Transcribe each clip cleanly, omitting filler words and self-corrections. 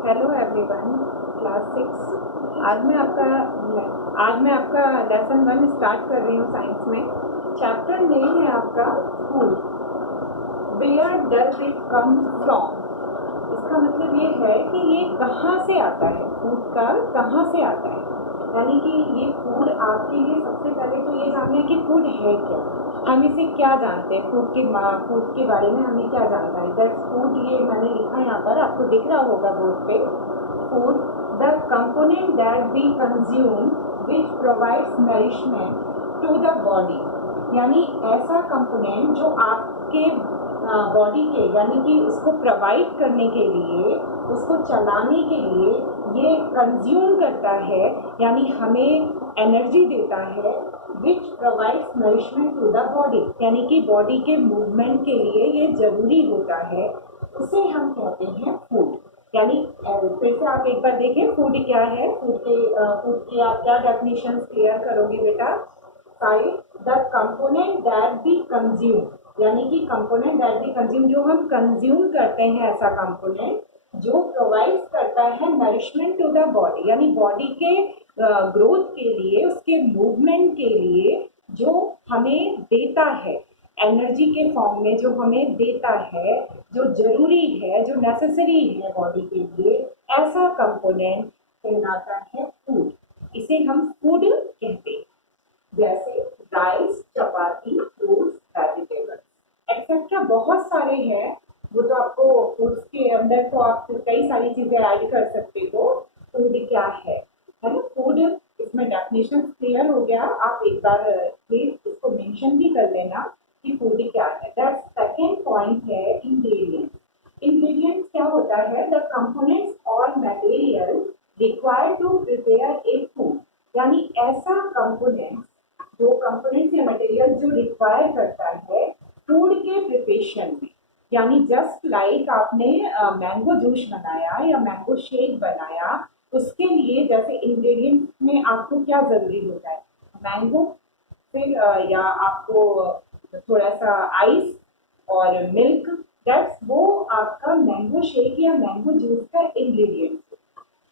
Hello everyone, class 6। आज मैं आपका लेसन 1 स्टार्ट कर रही हूँ साइंस में। चैप्टर नेम है आपका food. Where does it come from. इसका मतलब ये है कि ये कहाँ से आता है, फूड का कहाँ से आता है। यानी कि ये फूड आपके लिए सबसे पहले तो ये जानना है कि फूड है क्या, हम इसे क्या जानते हैं, फूड के बारे में हमें क्या जानना है। दैट्स फूड, ये मैंने लिखा है यहाँ पर, आपको दिख रहा होगा बोर्ड पे। Food, the component that we consume which provides nourishment to the body. यानी ऐसा कंपोनेंट जो आपके बॉडी के, यानी कि उसको प्रोवाइड करने के लिए, उसको चलाने के लिए ये कंज्यूम करता है, यानी हमें एनर्जी देता है। Which provides nourishment to the body, यानी कि बॉडी के मूवमेंट के लिए ये जरूरी होता है, उसे हम कहते हैं फूड। यानी फिर से आप एक बार देखें फूड क्या है। फूड के आप क्या डेफिनेशन क्लियर करोगे बेटा। The component that we consume, यानी कि कंपोनेंट दैट वी कंज्यूम, जो हम कंज्यूम करते हैं, ऐसा कंपोनेंट जो प्रोवाइड करता है नरिशमेंट टू द बॉडी, यानी बॉडी के ग्रोथ के लिए, उसके मूवमेंट के लिए जो हमें देता है, एनर्जी के फॉर्म में जो हमें देता है, जो जरूरी है, जो नेसेसरी है बॉडी के लिए, ऐसा कंपोनेंट कहलाता है फूड। इसे हम फूड कहते हैं। जैसे राइस, चपाती, फ्रूट्स, वेजिटेबल्स एक्सेट्रा बहुत सारे हैं। वो तो आपको फूड्स के अंदर तो आप कई सारी चीजें ऐड कर सकते हो। फूड क्या है ना। फूड, इसमें डेफिनेशन क्लियर हो गया। आप एक बार प्लीज इसको मेंशन भी कर लेना कि फूड क्या है। दैट सेकेंड पॉइंट है इंग्रेडिएंट्स। इंग्रेडिएंट्स क्या होता है? द कंपोनेंट्स और material required to prepare a food, यानी ऐसा कंपोनेंट, जो कंपोनेंट्स या मटेरियल जो रिक्वायर करता है फूड के प्रिपरेशन में। यानी जस्ट लाइक आपने मैंगो जूस बनाया या मैंगो शेक बनाया, उसके लिए जैसे इंग्रेडिएंट में आपको क्या जरूरी होता है? मैंगो, फिर या आपको थोड़ा सा आइस और मिल्क। दैट्स वो आपका मैंगो शेक या मैंगो जूस का इंग्रेडिएंट।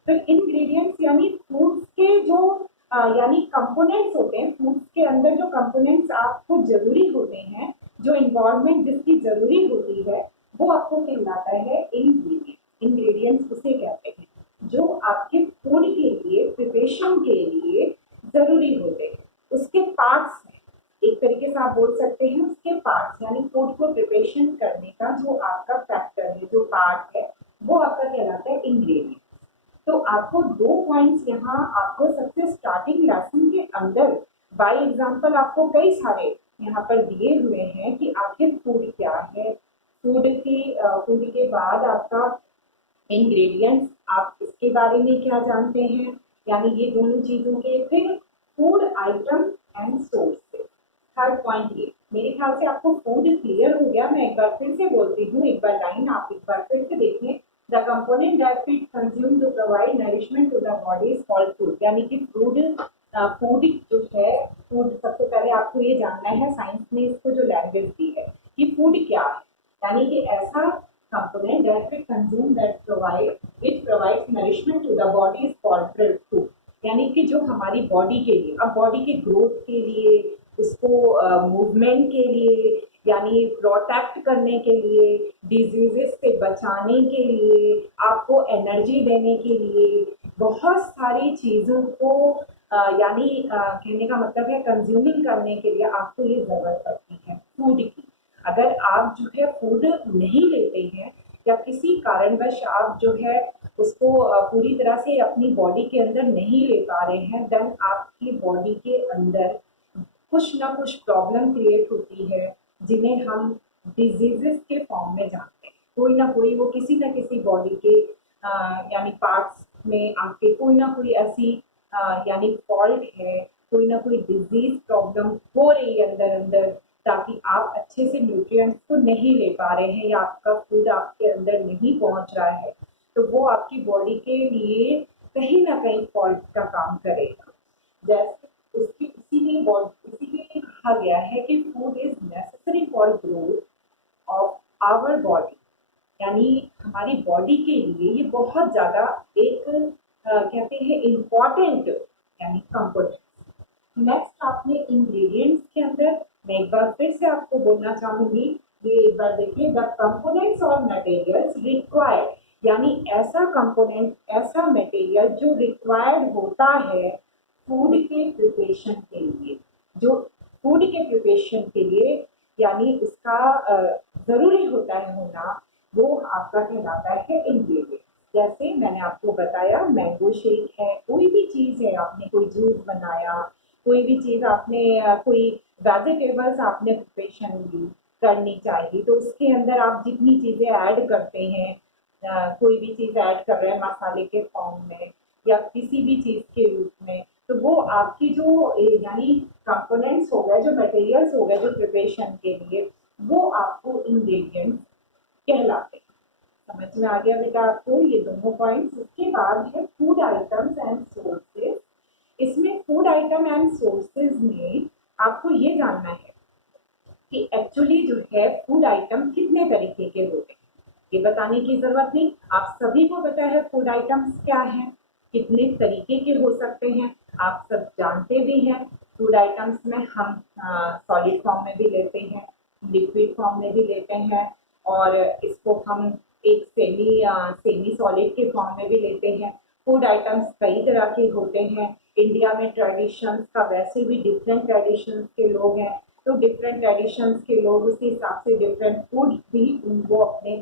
तो इंग्रेडिएंट्स यानी फूड्स के जो यानी कंपोनेंट्स होते हैं, फूड्स के अंदर जो कंपोनेंट्स आपको जरूरी होते हैं, जो इन्वायरमेंट जिसकी जरूरी होती है, वो आपको कहलाता है इंग्रेडिएंट। इंग्रेडिएंट्स उसे कहते हैं जो आपके फूड के लिए, प्रिपरेशन के लिए जरूरी होते हैं। उसके पार्ट्स हैं, एक तरीके से आप बोल सकते हैं उसके पार्ट्स, यानी फूड को प्रिपरेशन करने का जो आपका फैक्टर है, जो पार्ट है, वो आपका कहलाता है इंग्रेडिएंट। तो आपको 2 पॉइंट्स यहाँ आपको सबसे स्टार्टिंग लेसन के अंदर बाय एग्जांपल आपको कई सारे यहाँ पर दिए हुए हैं कि आखिर फूड क्या है। फूड के बाद आपका इंग्रेडिएंट्स, आप इसके बारे में क्या जानते हैं, यानी ये दोनों चीजों के। फिर food item and source. Third point ये, मेरे ख्याल से आपको फूड क्लियर हो गया। मैं एक बार फिर से बोलती हूँ, एक बार लाइन आप एक बार फिर से देखें। The component that we consume to provide nourishment to the body is called food. यानी कि फूड जो है, फूड सबसे पहले आपको ये जानना है, साइंस ने इसको जो लैंग्वेज दी है कि फूड क्या है। यानी कि ऐसा component that we consume that provide which provides nourishment to the body is called food। यानी कि जो हमारी बॉडी के लिए, अब बॉडी के ग्रोथ के लिए, उसको मूवमेंट के लिए, यानी प्रोटेक्ट करने के लिए, डिजीजेस से बचाने के लिए, आपको एनर्जी देने के लिए, बहुत सारी चीजों को यानी कहने का मतलब है कंज्यूमिंग करने के लिए आपको ये जरूरत पड़ती है फूड की। अगर आप जो है फूड नहीं लेते हैं या किसी कारणवश आप जो है उसको पूरी तरह से अपनी बॉडी के अंदर नहीं ले पा रहे हैं, देन आपकी बॉडी के अंदर कुछ ना कुछ प्रॉब्लम क्रिएट होती है, जिन्हें हम डिजीजेस के फॉर्म में जानते हैं। कोई ना कोई वो किसी ना किसी बॉडी के यानी पार्ट्स में आपके कोई ना कोई ऐसी यानी फॉल्ट है, कोई ना कोई डिजीज प्रॉब्लम हो रही है अंदर अंदर, ताकि आप अच्छे से न्यूट्रिएंट्स को नहीं ले पा रहे हैं या आपका फूड आपके अंदर नहीं पहुंच रहा है, तो वो आपकी बॉडी के लिए कहीं ना कहीं फॉल्ट का काम करेगा। जैसे इसीलिए कहा गया है कि food is necessary for growth of our body. यानी हमारी बॉडी के लिए ये बहुत ज़्यादा एक कहते हैं इम्पॉर्टेंट यानी कंपोनेंट। नेक्स्ट आपने इंग्रेडिएंट्स के अंदर मैं एक बार फिर से आपको बोलना चाहूंगी, ये एक बार देखिए, द कंपोनेंट्स और मटेरियल्स रिक्वायर्ड, यानी ऐसा कंपोनेंट ऐसा मटेरियल जो रिक्वायर्ड होता है फूड के प्रिपरेशन के लिए, जो फूड के प्रिपरेशन के लिए यानी उसका ज़रूरी होता है होना, वो आपका कहलाता है इंग्रेडिएंट। जैसे मैंने आपको बताया मैंगो शेक है, कोई भी चीज़ है, आपने कोई जूस बनाया, कोई भी चीज़ आपने कोई वेजिटेबल्स आपने प्रिपरेशन ली करनी चाहिए, तो उसके अंदर आप जितनी चीज़ें ऐड करते हैं, कोई भी चीज़ ऐड कर रहे हैं मसाले के फॉर्म में या किसी भी चीज़ के रूप में, तो वो आपकी जो यानी कंपोनेंट्स हो गए, जो मटेरियल्स हो गए जो प्रिपरेशन के लिए, वो आपको इंग्रेडिएंट्स कहलाते हैं। समझ में आ गया बेटा आपको ये दोनों पॉइंट्स। इसके बाद है फूड आइटम्स एंड सोर्सेज। इसमें फूड आइटम एंड सोर्सेज में आपको ये जानना है कि एक्चुअली जो है फूड आइटम कितने तरीके के होते हैं। ये बताने की जरूरत नहीं, आप सभी को पता है फूड आइटम्स क्या हैं, कितने तरीके के हो सकते हैं, आप सब जानते भी हैं। फूड आइटम्स में हम सॉलिड फॉर्म में भी लेते हैं, लिक्विड फॉर्म में भी लेते हैं, और इसको हम एक सेमी सॉलिड के फॉर्म में भी लेते हैं। फूड आइटम्स कई तरह के होते हैं। इंडिया में ट्रेडिशंस का वैसे भी डिफरेंट ट्रेडिशंस के लोग हैं, तो डिफरेंट ट्रेडिशंस के लोग उसी हिसाब से डिफरेंट फूड भी वो अपने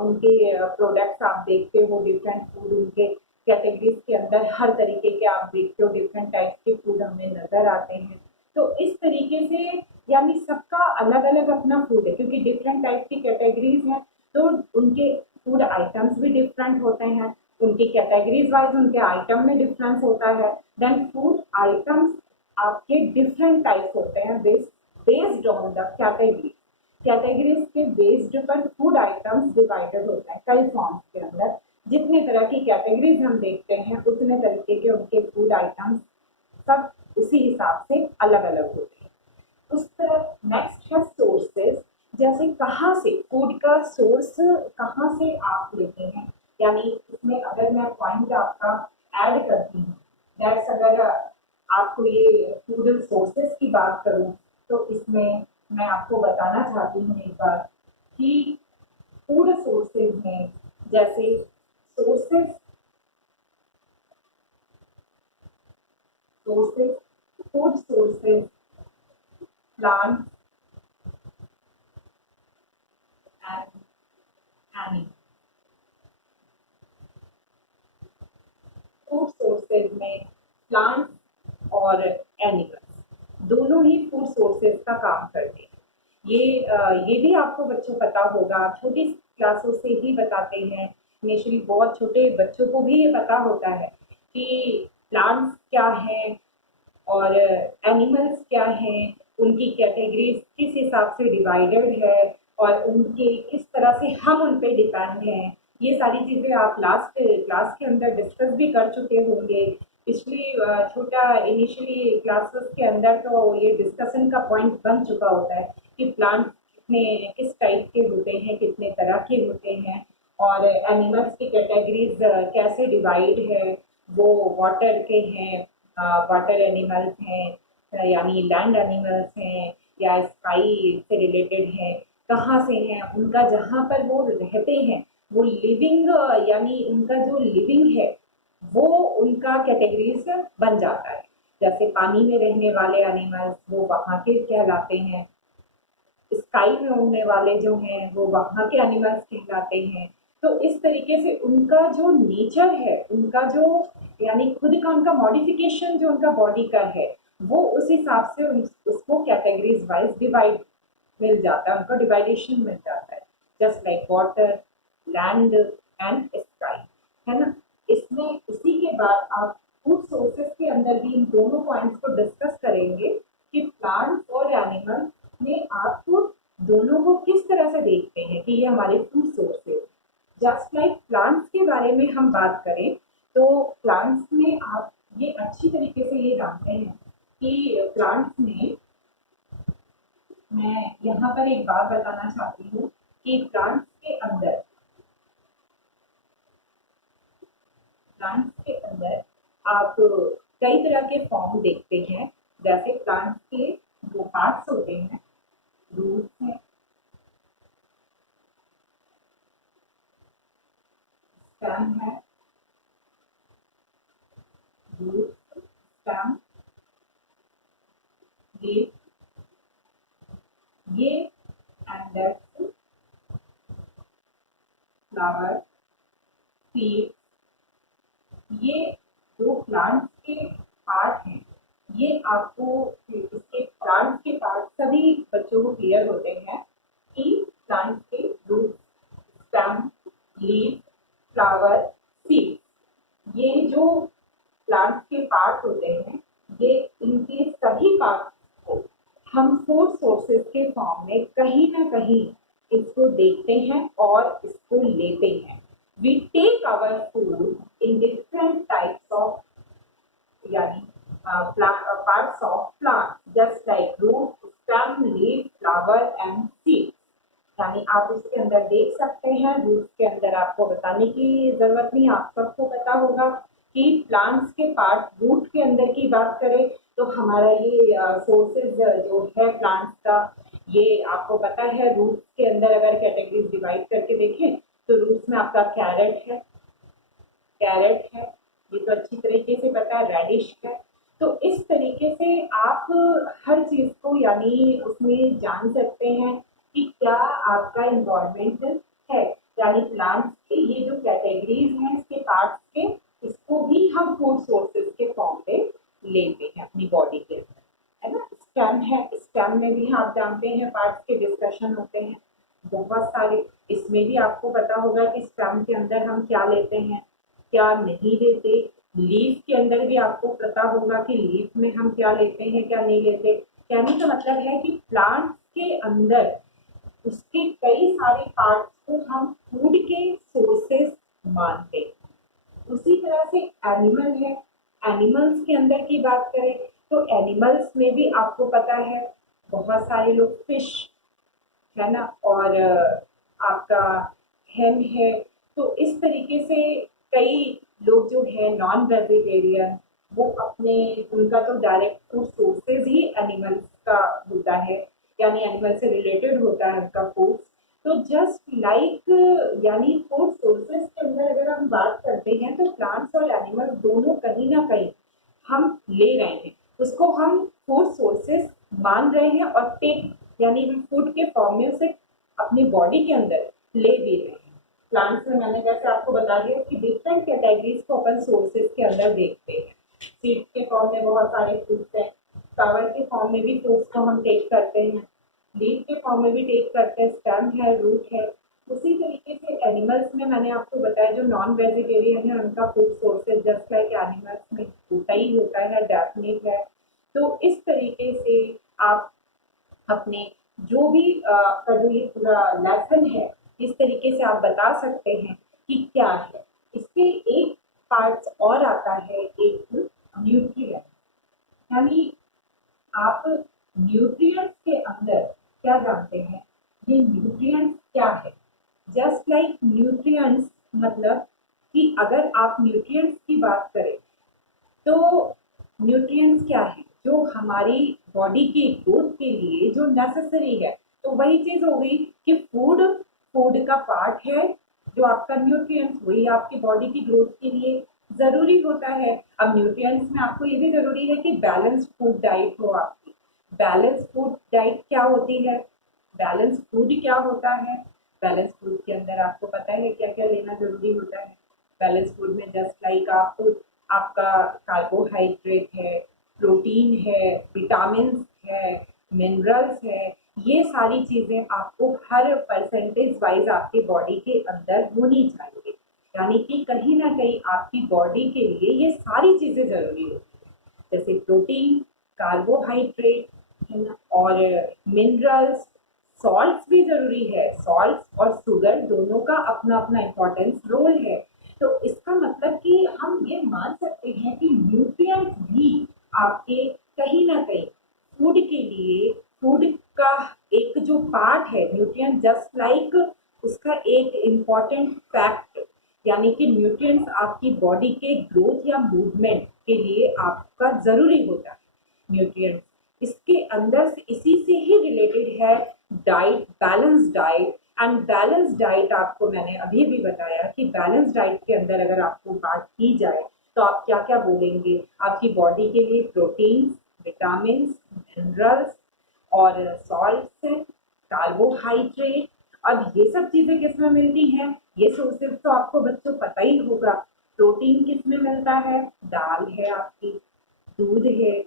उनके प्रोडक्ट्स आप देखते हो, डिफरेंट फूड उनके कैटेगरीज के अंदर हर तरीके के आप देखते हो, डिफरेंट टाइप्स के फूड हमें नजर आते हैं। तो इस तरीके से यानी सबका अलग अलग अपना फूड है, क्योंकि डिफरेंट टाइप की कैटेगरीज हैं, तो उनके फूड आइटम्स भी डिफरेंट होते हैं, उनकी कैटेगरीज वाइज उनके आइटम में डिफरेंस होता है। देन फूड आइटम्स आपके डिफरेंट टाइप्स होते हैं based on the category. Categories के बेस्ड पर फूड आइटम्स डिवाइडेड होता है कई फॉर्म्स के अंदर। जितने तरह की कैटेगरीज हम देखते हैं उतने तरीके के उनके फूड आइटम्स सब उसी हिसाब से अलग अलग होते हैं। उस तरह नेक्स्ट है सोर्सेज। जैसे कहाँ से फूड का सोर्स कहाँ से आप लेते हैं, यानी इसमें अगर मैं पॉइंट आपका ऐड करती हूँ, दैट्स अगर आपको ये फूड सोर्सेज की बात करूँ, तो इसमें मैं आपको बताना चाहती हूँ एक बार कि फूड सोर्सेज में जैसे sources sources food sources plant and animal. Food sources में प्लांट्स और एनिमल्स दोनों ही फूड सोर्सेज का काम करते हैं। ये भी आपको बच्चों पता होगा, छोटी क्लासों से ही बताते हैं, इनिशियली बहुत छोटे बच्चों को भी ये पता होता है कि प्लांट्स क्या है और एनिमल्स क्या हैं, उनकी कैटेगरीज किस हिसाब से डिवाइडेड है और उनके किस तरह से हम उन पे डिपेंड हैं। ये सारी चीज़ें आप लास्ट क्लास के अंदर डिस्कस भी कर चुके होंगे। पिछली छोटा इनिशियली क्लासेस के अंदर तो ये डिस्कशन का पॉइंट बन चुका होता है कि प्लांट कितने किस टाइप के होते हैं, कितने तरह के होते हैं, और एनिमल्स की कैटेगरीज कैसे डिवाइड है, वो वाटर के हैं, वाटर एनिमल्स हैं यानी लैंड एनिमल्स हैं या स्काई से रिलेटेड हैं, कहाँ से हैं, उनका जहाँ पर वो रहते हैं वो लिविंग यानी उनका जो लिविंग है वो उनका कैटेगरीज बन जाता है। जैसे पानी में रहने वाले एनिमल्स वो वहाँ के कहलाते हैं, स्काई में उड़ने वाले जो हैं वो वहाँ के एनिमल्स कहलाते हैं। तो इस तरीके से उनका जो नेचर है, उनका जो यानी खुद का उनका मॉडिफिकेशन जो उनका बॉडी का है, वो उस हिसाब से उसको कैटेगरीज वाइज डिवाइड मिल जाता है, उनका डिवाइडेशन मिल जाता है, just like water, land and sky, है ना। इसमें इसी के बाद आप फूड सोर्सेज के अंदर भी इन दोनों पॉइंट्स को डिस्कस करेंगे कि प्लांट्स और एनिमल्स में आप दोनों को किस तरह से देखते हैं कि ये हमारे फूड सोर्स है। जस्ट लाइक प्लांट्स के बारे में हम बात करें तो प्लांट्स में आप ये अच्छी तरीके से ये जानते हैं कि प्लांट्स में मैं यहाँ पर एक बात बताना चाहती हूँ कि प्लांट्स के अंदर प्लांट्स के अंदर आप कई तरह के फॉर्म देखते हैं। जैसे प्लांट्स के जो पार्ट्स होते हैं, रूट्स है, स्टेम है, रूट, स्टेम, लीफ, ये एंड दैट फ्लावर, सीड, ये जो प्लांट्स के पार्ट हैं, ये आपको इसके प्लांट्स के पार्ट सभी बच्चों को क्लियर होते हैं कि प्लांट्स के root, stem, leaf, flower, seed, ये जो प्लांट्स के पार्ट होते हैं, ये इनके सभी पार्ट को हम फूड सोर्सेज के फॉर्म में कहीं ना कहीं इसको देखते हैं और इसको लेते हैं। We take our food in different types of यानी parts of plant, just like root, stem, leaf, flower and seed। यानी आप इसके अंदर देख सकते हैं, रूट के अंदर आपको बताने की जरूरत नहीं, आप सबको पता होगा कि प्लांट्स के पार्ट रूट के अंदर की बात करें तो हमारा ये सोर्सेज जो है प्लांट्स का, ये आपको पता है। रूट के अंदर अगर कैटेगरीज डिवाइड करके देखें तो रूट्स में आपका कैरेट है, ये तो अच्छी तरीके से पता है, रेडिश है। तो इस तरीके से आप हर चीज को यानी उसमें जान सकते हैं कि क्या आपका इन्वॉल्वमेंट है। यानी प्लांट्स के ये जो कैटेगरीज हैं इसके पार्ट्स के, इसको भी हम फूड सोर्सेज के फॉर्म पे लेते हैं अपनी बॉडी के अंदर, है ना। स्टेम है, स्टेम में भी आप जानते हैं पार्ट्स के डिस्कशन होते हैं बहुत सारे। इसमें भी आपको पता होगा कि स्टेम के अंदर हम क्या लेते हैं, क्या नहीं लेते। लीफ के अंदर भी आपको पता होगा कि लीफ में हम क्या लेते हैं, क्या नहीं लेते। कहने का मतलब है कि प्लांट के अंदर उसके कई सारे पार्ट्स को हम फूड के सोर्सेस मानते हैं। उसी तरह से एनिमल है, एनिमल्स के अंदर की बात करें तो एनिमल्स में भी आपको पता है बहुत सारे लोग फिश, है ना, और आपका हेन है। तो इस तरीके से कई लोग जो है नॉन वेजिटेरियन, वो अपने उनका तो डायरेक्ट फूड सोर्सेज ही एनिमल्स का होता है, यानी एनिमल से रिलेटेड होता है उनका फूड। तो जस्ट लाइक यानी फूड सोर्सेज के अंदर अगर हम बात करते हैं तो प्लांट्स और एनिमल्स दोनों कहीं ना कहीं हम ले रहे हैं, उसको हम फूड सोर्सेज मान रहे हैं और टेक यानी फूड के फॉर्म में उसे अपनी बॉडी के अंदर ले भी रहे हैं। प्लांट्स में मैंने जैसे आपको बता दिया कि डिफरेंट कैटेगरीज को अपन सोर्सेज के अंदर देखते हैं। सीड के फॉर्म में बहुत सारे फ्रूट्स हैं, फ्लावर के फॉर्म में भी फ्रूट्स को हम टेक करते हैं, लीफ के फॉर्म में भी टेक करते हैं, स्टेम है, रूट है। उसी तरीके से एनिमल्स में मैंने आपको बताया जो नॉन वेजिटेरियन है उनका food sources just like animals में होता ही होता है, डेफिनेट है। तो इस तरीके से आप अपने जो भी आपका जो ये पूरा लेसन है इस तरीके से आप बता सकते हैं कि क्या है। इसके एक पार्ट और आता है, एक न्यूट्रिएंट, यानी आप न्यूट्रिएंट्स के अंदर क्या जानते हैं, ये न्यूट्रिएंट्स क्या है। जस्ट लाइक न्यूट्रिएंट्स मतलब कि अगर आप न्यूट्रिएंट्स की बात करें तो न्यूट्रिएंट्स क्या है, जो हमारी बॉडी की ग्रोथ के लिए जो नेसेसरी है। तो वही चीज हो गई कि फूड का पार्ट है, जो आपका न्यूट्रिएंट्स वही आपकी बॉडी की ग्रोथ के लिए जरूरी होता है। अब न्यूट्रिएंट्स में आपको ये भी जरूरी है कि बैलेंस फूड डाइट हो आपकी। बैलेंस फूड डाइट क्या होती है, बैलेंस फूड क्या होता है। बैलेंस फूड के अंदर आपको पता है क्या क्या लेना जरूरी होता है। बैलेंस फूड में जस्ट लाइक आपका कार्बोहाइड्रेट है, प्रोटीन है, विटामिन है, मिनरल्स है, ये सारी चीजें आपको हर परसेंटेज वाइज आपके बॉडी के अंदर होनी चाहिए। यानी कि कहीं ना कहीं आपकी बॉडी के लिए ये सारी चीजें जरूरी होती है, जैसे प्रोटीन, कार्बोहाइड्रेट, है ना, और मिनरल्स, सॉल्ट्स भी जरूरी है। सॉल्ट्स और शुगर दोनों का अपना अपना इम्पोर्टेंस रोल है। तो इसका मतलब कि हम ये मान सकते हैं कि न्यूट्रिएंट्स भी आपके कहीं ना कहीं फूड के लिए, फूड का एक जो पार्ट है न्यूट्रिएंट, जस्ट लाइक उसका एक इम्पॉर्टेंट फैक्ट यानी कि न्यूट्रिएंट्स आपकी बॉडी के ग्रोथ या मूवमेंट के लिए आपका ज़रूरी होता है न्यूट्रिएंट्स। इसके अंदर से इसी से ही रिलेटेड है diet, balance diet. And balance diet आपको मैंने अभी भी बताया कि बैलेंस डाइट के अंदर अगर आपको बात की जाए तो आप क्या क्या बोलेंगे। आपकी बॉडी के लिए प्रोटीन्स, विटामिन, मिनरल्स और सॉल्ट्स हैं, कार्बोहाइड्रेट। अब ये सब चीज़ें किस में मिलती हैं, ये सोर्सेज तो आपको बच्चों पता ही होगा। प्रोटीन किस में मिलता है, दाल है आपकी, दूध है,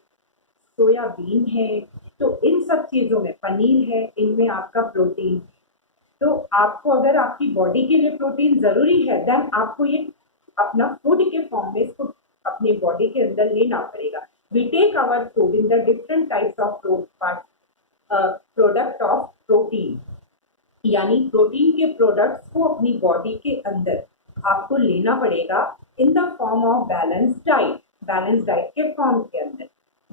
सोयाबीन है। तो इन सब चीज़ों में, पनीर है, इनमें आपका प्रोटीन है। तो आपको अगर आपकी बॉडी के लिए प्रोटीन ज़रूरी है देन आपको ये अपना फूड के फॉर्म में इसको अपनी बॉडी के अंदर लेना पड़ेगा। We take our food in the different types of product of protein, यानी प्रोटीन के प्रोडक्ट्स को अपनी बॉडी के अंदर आपको लेना पड़ेगा in the form of balance diet के फॉर्म के अंदर।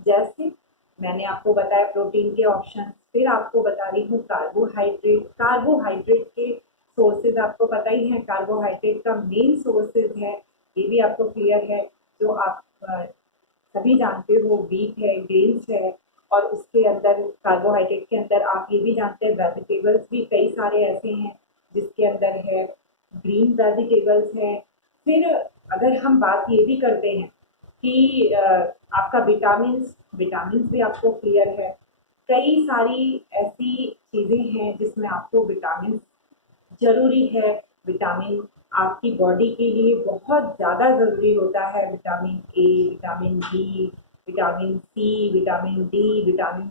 जैसे मैंने आपको बताया प्रोटीन के ऑप्शन, फिर आपको बता रही हूँ कार्बोहाइड्रेट के सोर्सेज आपको पता ही है। कार्बोहाइड्रेट का मेन सोर्सेज है, ये भी आपको क्लियर है, जो आप सभी जानते हो, व्हीट है, ग्रेन्स है। और उसके अंदर कार्बोहाइड्रेट के अंदर आप ये भी जानते हैं वेजिटेबल्स भी कई सारे ऐसे हैं जिसके अंदर है, ग्रीन वेजिटेबल्स हैं। फिर अगर हम बात ये भी करते हैं कि आपका विटामिन भी आपको क्लियर है। कई सारी ऐसी चीज़ें हैं जिसमें आपको विटामिन ज़रूरी है। विटामिन आपकी बॉडी के लिए बहुत ज़्यादा ज़रूरी होता है। Vitamin A, vitamin B, vitamin C, vitamin D, vitamin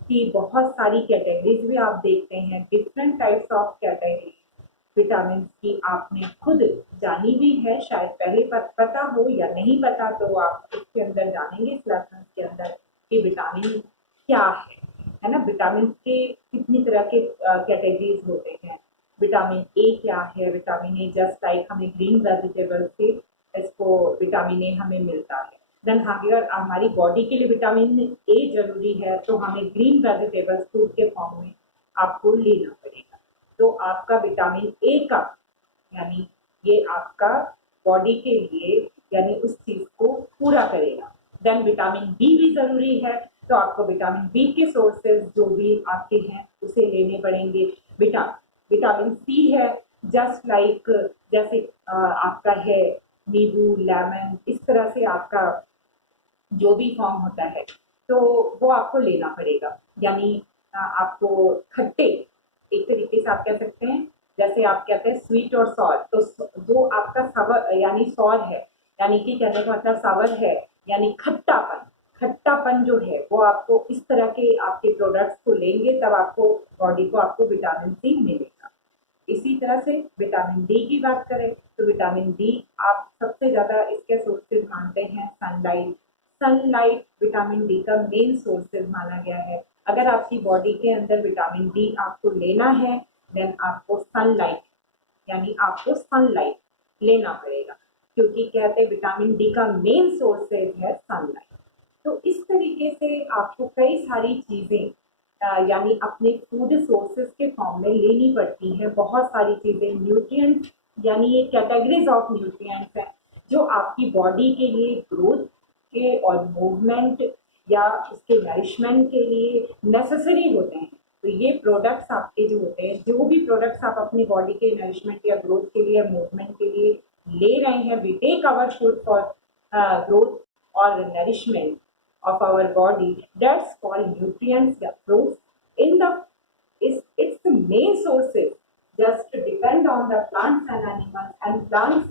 की बहुत सारी कैटेगरीज भी आप देखते हैं, different types of category vitamin की आपने खुद जानी भी है, शायद पहले पता हो या नहीं पता, तो आप इसके अंदर जानेंगे इस लेसन के अंदर कि विटामिन क्या है ना। विटामिन के कितनी तरह के कैटेगरीज होते हैं। विटामिन ए क्या है, विटामिन ए जस्ट लाइक हमें ग्रीन वेजिटेबल से इसको विटामिन ए हमें मिलता है। देन अगर हमारी बॉडी के लिए विटामिन ए जरूरी है तो हमें ग्रीन वेजिटेबल्स फूड के फॉर्म में आपको लेना पड़ेगा। तो आपका विटामिन ए का यानी ये आपका बॉडी के लिए यानी उस चीज को पूरा करेगा। देन विटामिन बी भी जरूरी है, तो आपको विटामिन बी के सोर्सेज जो भी आपके हैं उसे लेने पड़ेंगे। विटामिन सी है, जस्ट लाइक जैसे आपका है नींबू, लेमन, इस तरह से आपका जो भी फॉर्म होता है तो वो आपको लेना पड़ेगा। यानी आपको खट्टे, एक तरीके से आप कह सकते हैं जैसे आप कहते हैं स्वीट और सॉर, तो जो आपका सवर यानी सॉर है, यानी कि कहने का मतलब सावर है यानी खट्टापन जो है वो आपको इस तरह के आपके प्रोडक्ट्स को लेंगे तब आपको बॉडी को आपको विटामिन सी मिलेगा। इसी तरह से विटामिन डी की बात करें तो विटामिन डी आप सबसे ज़्यादा इसके सोर्सेज मानते हैं सनलाइट विटामिन डी का मेन सोर्सेज माना गया है। अगर आपकी बॉडी के अंदर विटामिन डी आपको लेना है देन आपको सनलाइट लेना पड़ेगा, क्योंकि कहते हैं विटामिन डी का मेन सोर्सेज है सनलाइट। तो इस तरीके से आपको कई सारी चीज़ें यानी अपने फूड सोर्सेज के फॉर्म में लेनी पड़ती है। बहुत सारी चीज़ें न्यूट्रिएंट यानी ये कैटेगरीज ऑफ न्यूट्रिएंट्स हैं जो आपकी बॉडी के लिए ग्रोथ के और मूवमेंट या उसके नरिशमेंट के लिए नेसेसरी होते हैं। तो ये प्रोडक्ट्स आपके जो होते हैं, जो भी प्रोडक्ट्स आप अपनी बॉडी के नरिशमेंट या ग्रोथ के लिए, मूवमेंट के लिए ले रहे हैं, we take our food for growth और nourishment of our body, that's called nutrients या fruits in the its main sources just depend on the plants and animals and plants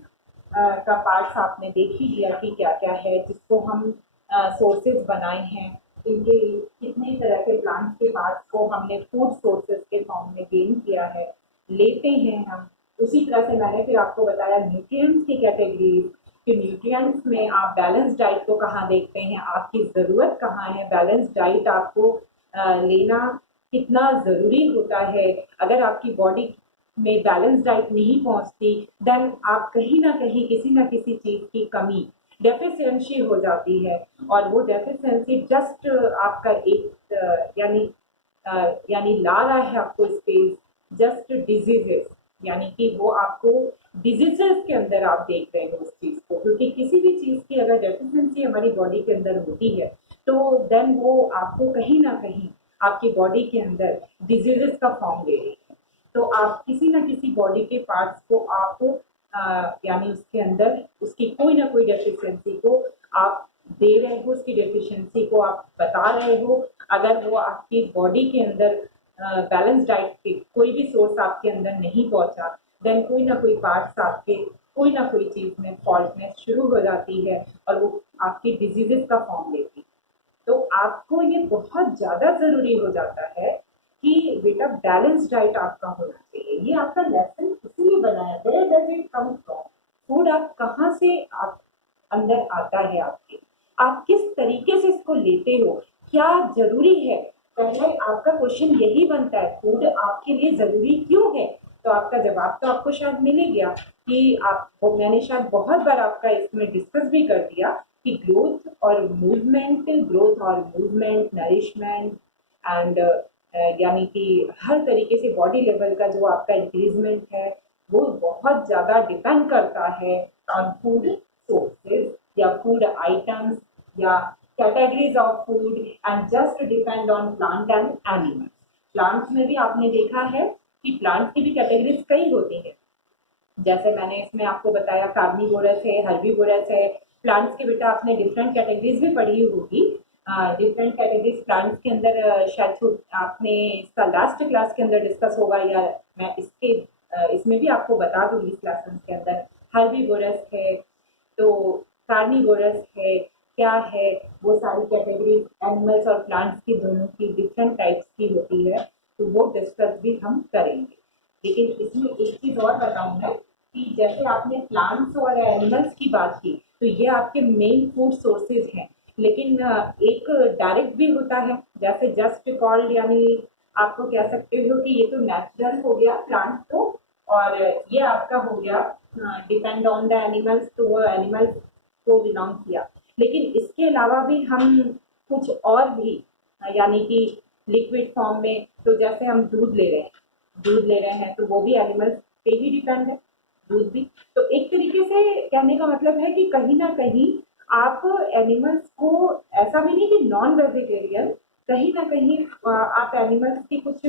का पार्ट्स आपने देख ही लिया कि क्या क्या है जिसको हम सोर्सेज बनाए हैं। इनके कितने तरह के प्लांट्स के पार्ट्स को हमने फूड सोर्सेज के फॉर्म में गेन किया है, लेते हैं हम। उसी तरह से मैंने फिर आपको बताया न्यूट्रिएंट्स की कैटेगरीज कि न्यूट्रिएंट्स में आप बैलेंस डाइट को कहाँ देखते हैं, आपकी ज़रूरत कहाँ है, बैलेंस डाइट आपको लेना कितना ज़रूरी होता है। अगर आपकी बॉडी में बैलेंस डाइट नहीं पहुँचती देन आप कहीं ना कहीं किसी ना किसी चीज़ की कमी, डेफिशिएंसी हो जाती है। और वो डेफिशिएंसी जस्ट आपका एक यानी ला रहा है आपको स्पेस जस्ट डिजीजेस यानी कि वो आपको डिजीजेस के अंदर आप देख रहे हो उस चीज़ को, क्योंकि किसी भी चीज़ की अगर डेफिशिएंसी हमारी बॉडी के अंदर होती है तो देन वो आपको कहीं ना कहीं आपकी बॉडी के अंदर डिजीजेस का फॉर्म ले रही है। तो आप किसी ना किसी बॉडी के पार्ट्स को आप यानी उसके अंदर उसकी कोई ना कोई डेफिशिएंसी को आप दे रहे हो, उसकी डेफिशिएंसी को आप बता रहे हो। अगर वो आपकी बॉडी के अंदर बैलेंस डाइट के कोई भी सोर्स आपके अंदर नहीं पहुंचा, देन कोई ना कोई पार्ट्स आपके कोई ना कोई चीज़ में फॉल्टनेस शुरू हो जाती है और वो आपकी डिजीजेस का फॉर्म लेती है। तो आपको ये बहुत ज़्यादा ज़रूरी हो जाता है कि बेटा बैलेंस डाइट आपका होना चाहिए। ये आपका लेसन इसीलिए बनाया गया, does it come from, food आप कहाँ से आप अंदर आता है आपके, आप किस तरीके से इसको लेते हो, क्या जरूरी है। पहले आपका क्वेश्चन यही बनता है, फूड आपके लिए जरूरी क्यों है। तो आपका जवाब तो आपको शायद मिल ही गया कि आपको मैंने शायद बहुत बार आपका इसमें डिस्कस भी कर दिया कि ग्रोथ और मूवमेंट नरिशमेंट एंड यानी कि हर तरीके से बॉडी लेवल का जो आपका इंक्रीजमेंट है वो बहुत ज़्यादा डिपेंड करता है ऑन फूड सोर्सेज या फूड आइटम्स या categories of food and just depend on plant and animal. Plants में भी आपने देखा है कि प्लांट्स की भी कैटेगरीज कई होती है, जैसे मैंने इसमें आपको बताया कार्निवोरस है, हर्बीवोरस है। प्लांट्स के बेटा आपने डिफरेंट कैटेगरीज भी पढ़ी होगी, डिफरेंट कैटेगरीज प्लांट्स के अंदर शायद आपने इसका लास्ट क्लास के अंदर डिस्कस होगा या मैं इसमें भी आपको बता दूंगी इस क्लास के अंदर। हर्बीवोरस है तो कार्निवोरस है, क्या है वो सारी कैटेगरीज एनिमल्स और प्लांट्स की दोनों की डिफरेंट टाइप्स की होती है, तो वो डिस्कस भी हम करेंगे। लेकिन इसमें एक चीज और बताऊं मैं कि जैसे आपने प्लांट्स और एनिमल्स की बात की तो ये आपके मेन फूड सोर्सेज हैं, लेकिन एक डायरेक्ट भी होता है, जैसे जस्ट कॉल्ड यानी आपको कह सकते हो कि ये तो नेचुरल हो गया प्लांट तो, और ये आपका हो गया डिपेंड ऑन द एनिमल्स, तो वो एनिमल्स को बिलोंग किया। लेकिन इसके अलावा भी हम कुछ और भी यानी कि लिक्विड फॉर्म में, तो जैसे हम दूध ले रहे हैं तो वो भी एनिमल्स पे ही डिपेंड है, दूध भी। तो एक तरीके से कहने का मतलब है कि कहीं ना कहीं आप एनिमल्स को ऐसा भी नहीं कि नॉन वेजिटेरियन, कहीं ना कहीं आप एनिमल्स की कुछ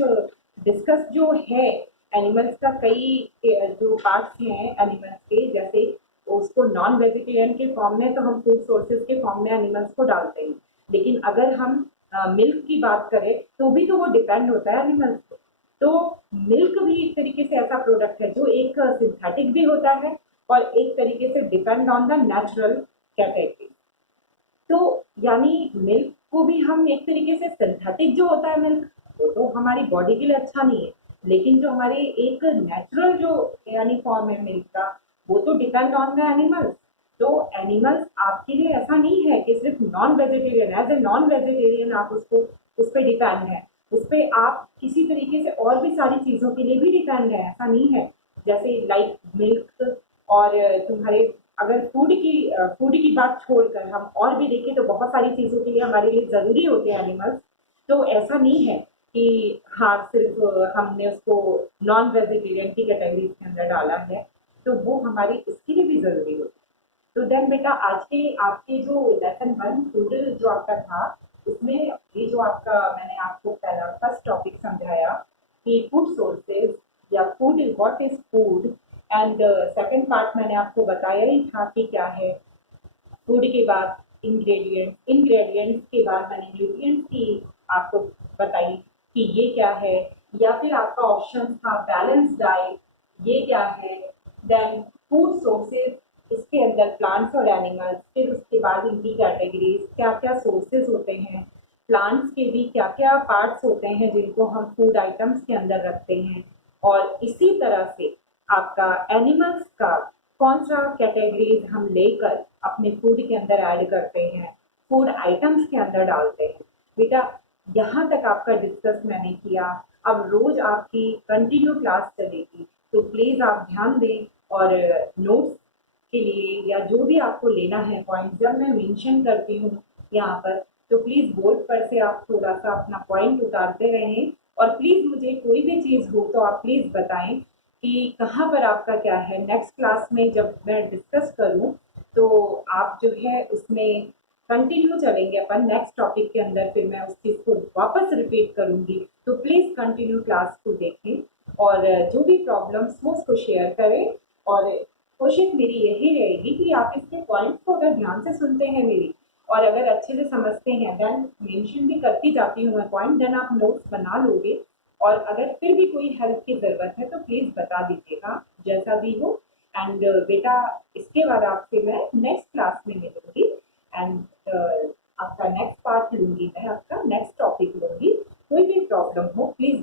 डिस्कस जो है एनिमल्स का कई जो पार्ट्स हैं एनिमल्स के, जैसे उसको नॉन वेजिटेरियन के फॉर्म में तो हम फूड सोर्सेज के फॉर्म में एनिमल्स को डालते हैं, लेकिन अगर हम मिल्क की बात करें तो भी तो वो डिपेंड होता है एनिमल्स पे। तो मिल्क भी एक तरीके से ऐसा प्रोडक्ट है जो एक सिंथेटिक भी होता है और एक तरीके से depend on the natural category. तो यानी मिल्क को भी हम एक तरीके से सिंथेटिक जो होता है मिल्क, वो तो हमारी बॉडी के लिए अच्छा नहीं है, लेकिन जो हमारे एक नेचुरल जो यानी फॉर्म है मिल्क का, वो तो डिपेंड ऑन द एनिमल्स। तो एनिमल्स आपके लिए ऐसा नहीं है कि सिर्फ non vegetarian, as a non vegetarian आप उसको उस पर डिपेंड है, उस पर आप किसी तरीके से और भी सारी चीज़ों के लिए भी डिपेंड है, ऐसा नहीं है। जैसे लाइक मिल्क और तुम्हारे अगर फूड की बात छोड़कर हम और भी देखें तो बहुत सारी चीज़ों के लिए हमारे लिए ज़रूरी होते हैं एनिमल्स। तो ऐसा नहीं है कि हाँ सिर्फ हमने उसको नॉन वेजिटेरियन की कैटेगरी के अंदर डाला है, तो वो हमारी इसके लिए भी ज़रूरी होती है। तो देन बेटा आज के आपके जो लेसन 1 फूड जो आपका था, उसमें ये जो आपका मैंने आपको पहला फर्स्ट टॉपिक समझाया कि फूड सोर्सेज या food what is food, and second part मैंने आपको बताया ही था कि क्या है फूड के बाद इंग्रेडिएंट्स के बाद मैंने न्यूट्रिएंट्स की आपको बताई कि ये क्या है, या फिर आपका ऑप्शन था बैलेंस डाइट, ये क्या है। देन फूड सोर्सेज, इसके अंदर प्लांट्स और एनिमल्स, फिर उसके बाद इनकी कैटेगरीज, क्या क्या सोर्सेज होते हैं, प्लांट्स के भी क्या क्या पार्ट्स होते हैं जिनको हम फूड आइटम्स के अंदर रखते हैं, और इसी तरह से आपका एनिमल्स का कौन सा कैटेगरीज हम लेकर अपने फूड के अंदर ऐड करते हैं, फूड आइटम्स के अंदर डालते हैं। बेटा यहाँ तक आपका डिस्कस मैंने किया, अब रोज आपकी कंटिन्यू क्लास चलेगी, तो प्लीज़ आप ध्यान दें और नोट्स के लिए या जो भी आपको लेना है पॉइंट जब मैं मेंशन करती हूँ यहाँ पर, तो प्लीज़ बोर्ड पर से आप थोड़ा सा अपना पॉइंट उतारते रहें, और प्लीज़ मुझे कोई भी चीज़ हो तो आप प्लीज़ बताएं कि कहाँ पर आपका क्या है। नेक्स्ट क्लास में जब मैं डिस्कस करूँ तो आप जो है उसमें कंटिन्यू चलेंगे अपन नेक्स्ट टॉपिक के अंदर, फिर मैं उस चीज़ को वापस रिपीट करूँगी। तो प्लीज़ कंटिन्यू क्लास को देखें और जो भी प्रॉब्लम्स हो उसको शेयर करें। और कोशिश मेरी यही रहेगी कि आप इसके पॉइंट्स को अगर ध्यान से सुनते हैं मेरी और अगर अच्छे से समझते हैं, देन मेंशन भी करती जाती हूँ मैं पॉइंट, देन आप नोट्स बना लोगे। और अगर फिर भी कोई हेल्प की ज़रूरत है तो प्लीज़ बता दीजिएगा, जैसा भी हो। एंड बेटा, इसके बाद आपसे मैं नेक्स्ट क्लास में मिलूंगी एंड आपका नेक्स्ट पार्ट लूंगी, मैं आपका नेक्स्ट टॉपिक लूंगी। कोई भी प्रॉब्लम हो प्लीज़